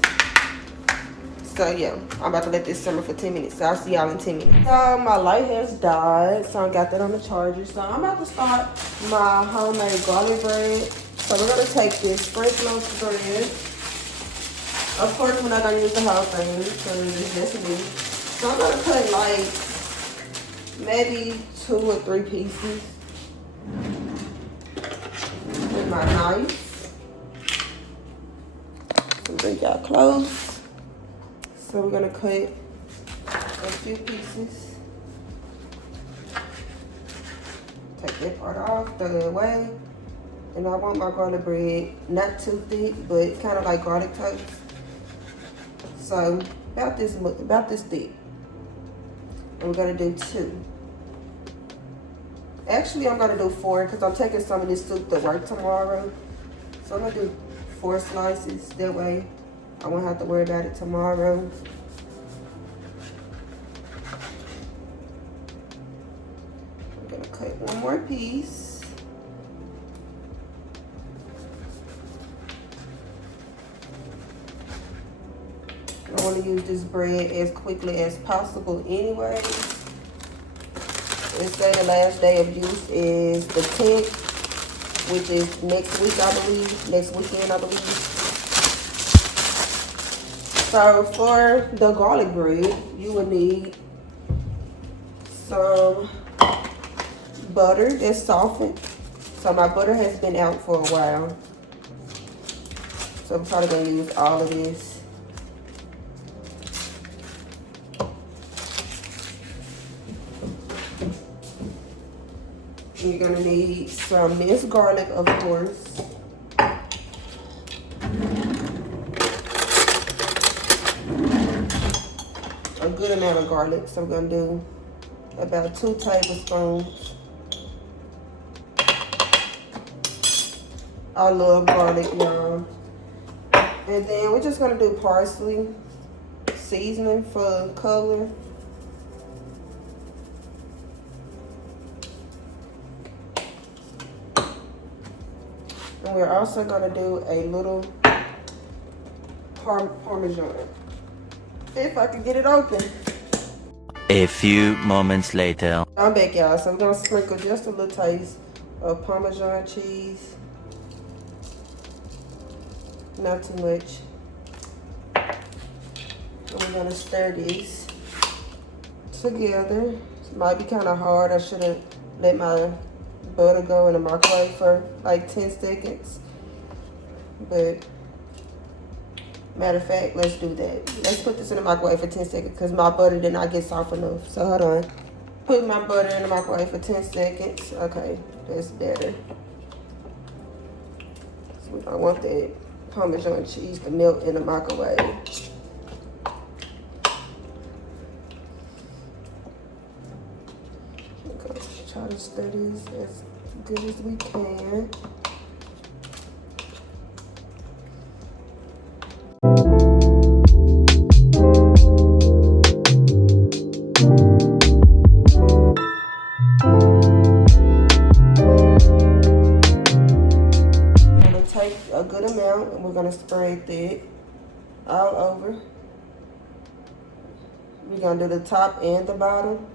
So yeah, I'm about to let this simmer for 10 minutes. So I'll see y'all in 10 minutes. So my light has died, so I got that on the charger. So I'm about to start my homemade garlic bread. So we're gonna take this French loaf bread. Of course, we're not gonna use the whole thing because it's just me. So I'm gonna cut like maybe 2 or 3 pieces with my knife. So bring y'all close. So we're gonna cut a few pieces. Take that part off, throw it away. And I want my garlic bread not too thick, but kind of like garlic toast. So about this thick. And we're gonna do 2. Actually, I'm gonna do 4 because I'm taking some of this soup to work tomorrow. So I'm gonna do 4 slices. That way, I won't have to worry about it tomorrow. I'm gonna cut 1 more piece. I want to use this bread as quickly as possible anyway. They say the last day of use is the 10th, which is next week, I believe. Next weekend, I believe. So for the garlic bread, you will need some butter that's softened. So my butter has been out for a while. So I'm probably going to use all of this. You're gonna need some minced garlic, of course. A good amount of garlic, so I'm gonna do about 2 tablespoons. I love garlic, y'all. And then we're just gonna do parsley, seasoning for color. And we're also gonna do a little Parmesan. If I can get it open. A few moments later. I'm back, y'all. So I'm gonna sprinkle just a little taste of Parmesan cheese. Not too much. And we're gonna stir this together. It might be kind of hard. I should have let my butter go in the microwave for like 10 seconds. But matter of fact, let's do that. Let's put this in the microwave for 10 seconds because my butter did not get soft enough. So hold on. Put my butter in the microwave for 10 seconds. Okay, that's better. So we don't want that Parmesan cheese to melt in the microwave. Okay, try to stir this as good as we can. Take a good amount and we're gonna spread that all over. We're gonna do the top and the bottom.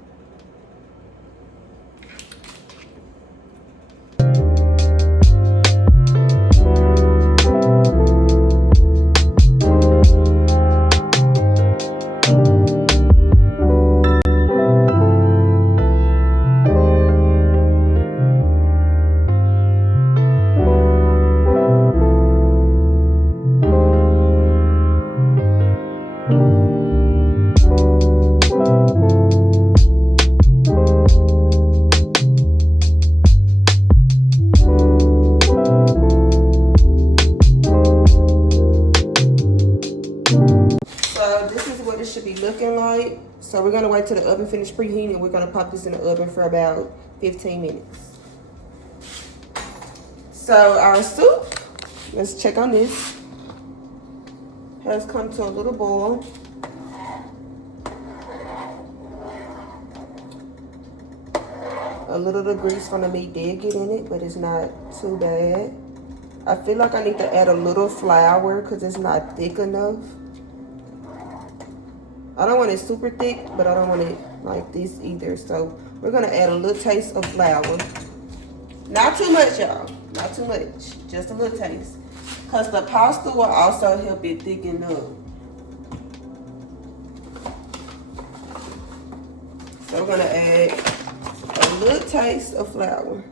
Should be looking like. So we're gonna wait till the oven finish preheating and we're gonna pop this in the oven for about 15 minutes. So our soup, let's check on this, has come to a little boil. A little of the grease from the meat did get in it, but it's not too bad. I feel like I need to add a little flour because it's not thick enough. I don't want it super thick, but I don't want it like this either. So we're gonna add a little taste of flour. Not too much, y'all. Not too much. Just a little taste. Because the pasta will also help it thicken up. So we're gonna add a little taste of flour.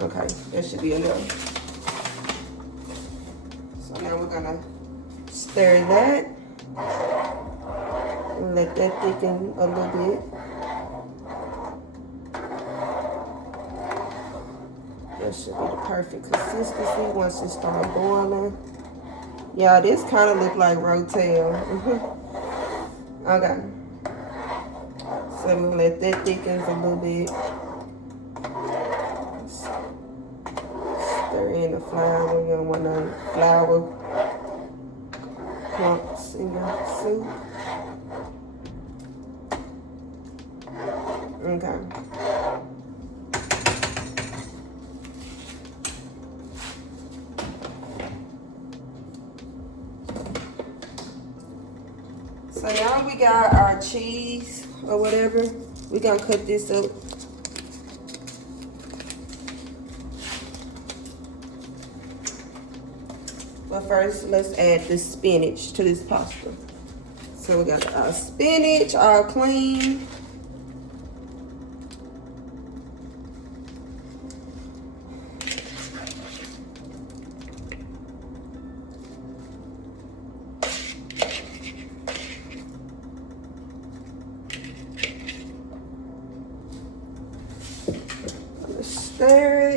Okay, that should be enough. So now we're gonna stir that and let that thicken a little bit. That should be the perfect consistency once it starts boiling. Yeah, this kind of look like rotel. Okay. So we'll let that thicken a little bit. Stir in the flour. You don't want no flour clumps in your soup. Okay. So now we got our cheese or whatever. We're gonna cut this up. But first, let's add the spinach to this pasta. So we got our spinach all clean.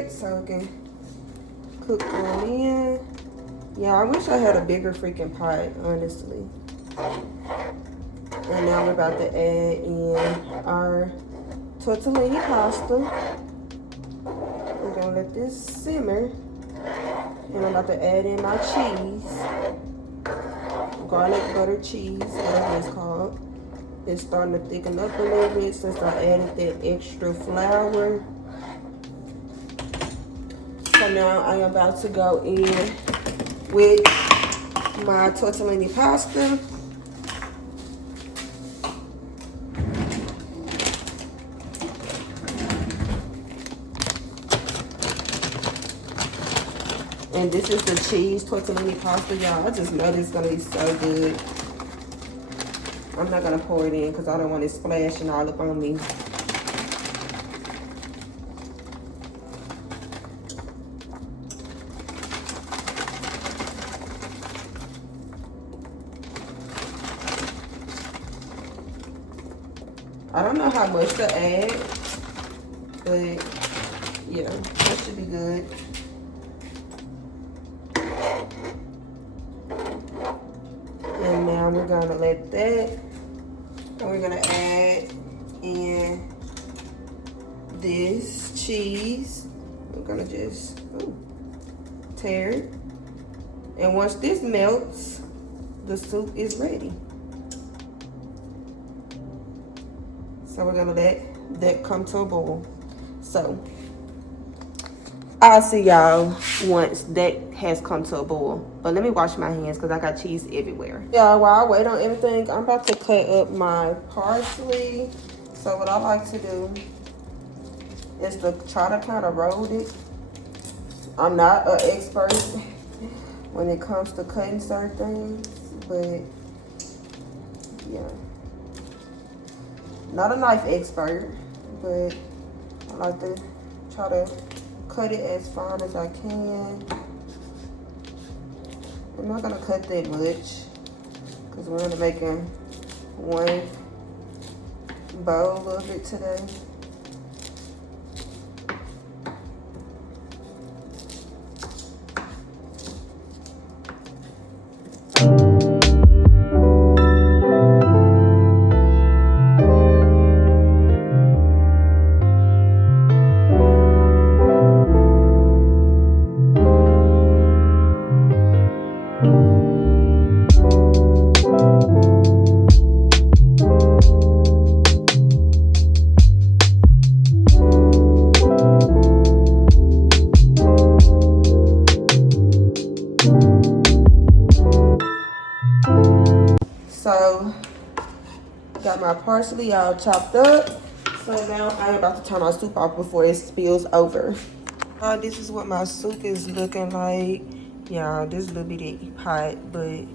it so I can cook them in. Yeah, I wish I had a bigger freaking pot, honestly. And now we're about to add in our tortellini pasta. I'm gonna let this simmer. And I'm about to add in my cheese. Garlic butter cheese, whatever it's called. It's starting to thicken up a little bit since I added that extra flour. So now I am about to go in with my tortellini pasta. And this is the cheese tortellini pasta, y'all. I just know this is gonna be so good. I'm not gonna pour it in because I don't want it splashing all up on me. I don't know how much to add, but yeah, that should be good. And now we're gonna let that, and we're gonna add in this cheese. We're gonna just tear it. And once this melts, the soup is ready. So we're gonna let that come to a boil. So I'll see y'all once that has come to a boil. But let me wash my hands because I got cheese everywhere. Y'all, while I wait on everything, I'm about to cut up my parsley. So what I like to do is to try to kind of roll it. I'm not an expert when it comes to cutting certain things, but yeah. Not a knife expert, but I like to try to cut it as fine as I can. I'm not gonna cut that much because we're only making one bowl of it today. So, got my parsley all chopped up. So now I am about to turn my soup off before it spills over. This is what my soup is looking like. Yeah, this little bitty pot, but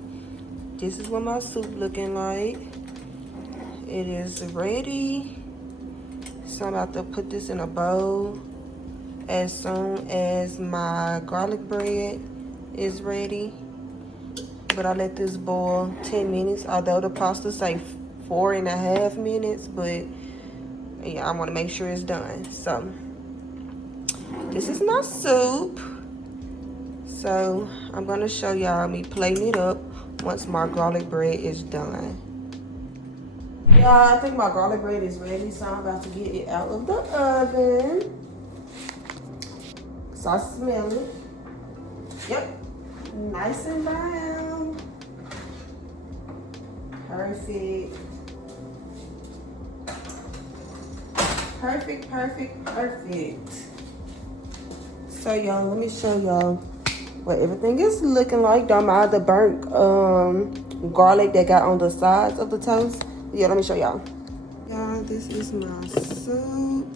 this is what my soup looking like. It is ready. So I'm about to put this in a bowl as soon as my garlic bread is ready. But I let this boil 10 minutes, although the pasta say 4.5 minutes, but yeah, I want to make sure it's done. So this is my soup. So I'm gonna show y'all me plating it up once my garlic bread is done. Yeah, I think my garlic bread is ready, so I'm about to get it out of the oven. So I smell it. Yep, nice and brown. Perfect. Perfect, perfect, perfect. So y'all, let me show y'all what everything is looking like. Don't mind the burnt garlic that got on the sides of the toast. Yeah, let me show y'all. Y'all, this is my soup.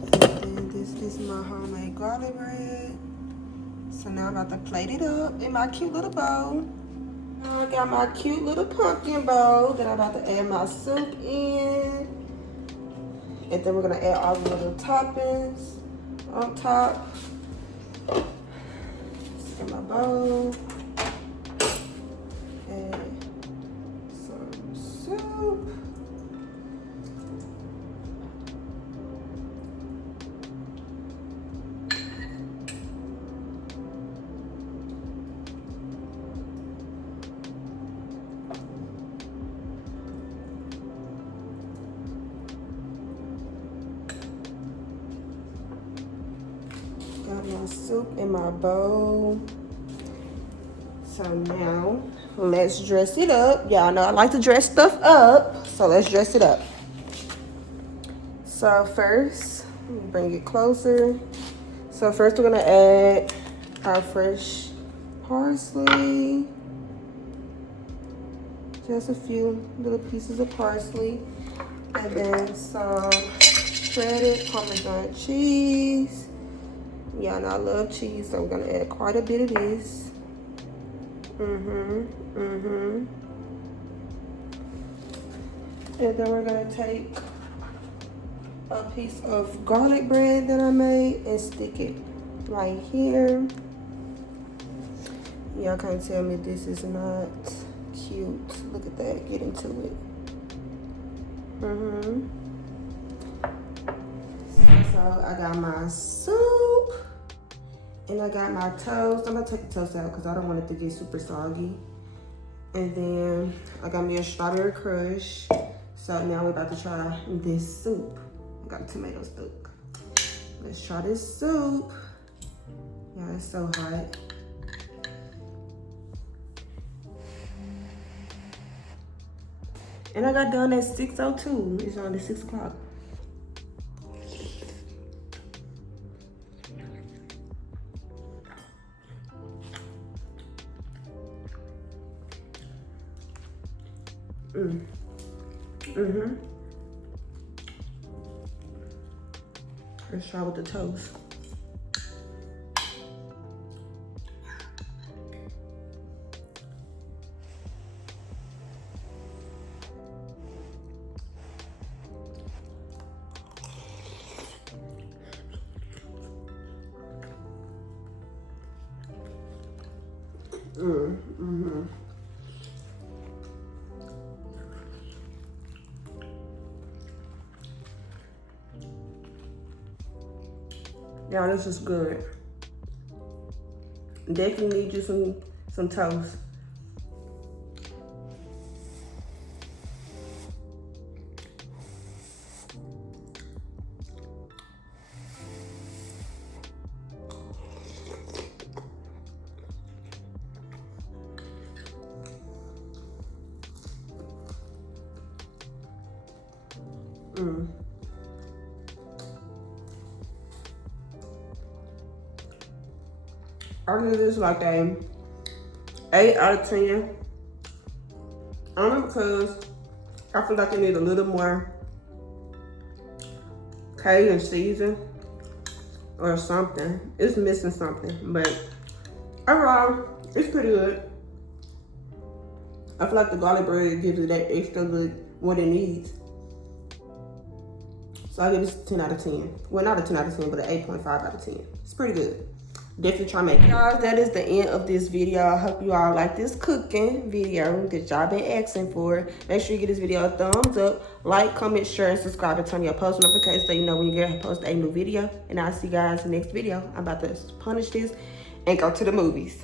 And then this is my homemade garlic bread. So now I'm about to plate it up in my cute little bowl. Now I got my cute little pumpkin bowl that I'm about to add my soup in. And then we're gonna add all the little toppings on top. In my bowl. Add some soup. Got my soup in my bowl. So now, let's dress it up. Y'all know I like to dress stuff up, so let's dress it up. So first, let me bring it closer. So first we're gonna add our fresh parsley. Just a few little pieces of parsley. And then some shredded Parmesan cheese. Y'all know I love cheese, so we're gonna add quite a bit of this. And then we're gonna take a piece of garlic bread that I made and stick it right here. Y'all can't tell me this is not cute. Look at that, get into it. So I got my soup and I got my toast. I'm gonna take the toast out because I don't want it to get super soggy. And then I got me a strawberry crush. So now we're about to try this soup. I got tomato soup. Let's try this soup. Yeah, it's so hot. And I got done at 6:02. It's only 6 o'clock. Let's try with the toast. Yeah, this is good. Definitely need you some toast. I give this like a 8 out of 10. Only because I feel like it needs a little more Cajun season or something. It's missing something, but overall, it's pretty good. I feel like the garlic bread gives it that extra good what it needs. So I give this 10 out of 10. Well, not a 10 out of 10, but an 8.5 out of 10. It's pretty good. Definitely try to make it. Guys, that is the end of this video. I hope you all like this cooking video that y'all been asking for. Make sure you give this video a thumbs up, like, comment, share, and subscribe, and turn your post notifications so you know when you get post a new video. And I'll see you guys in the next video. I'm about to punish this and go to the movies.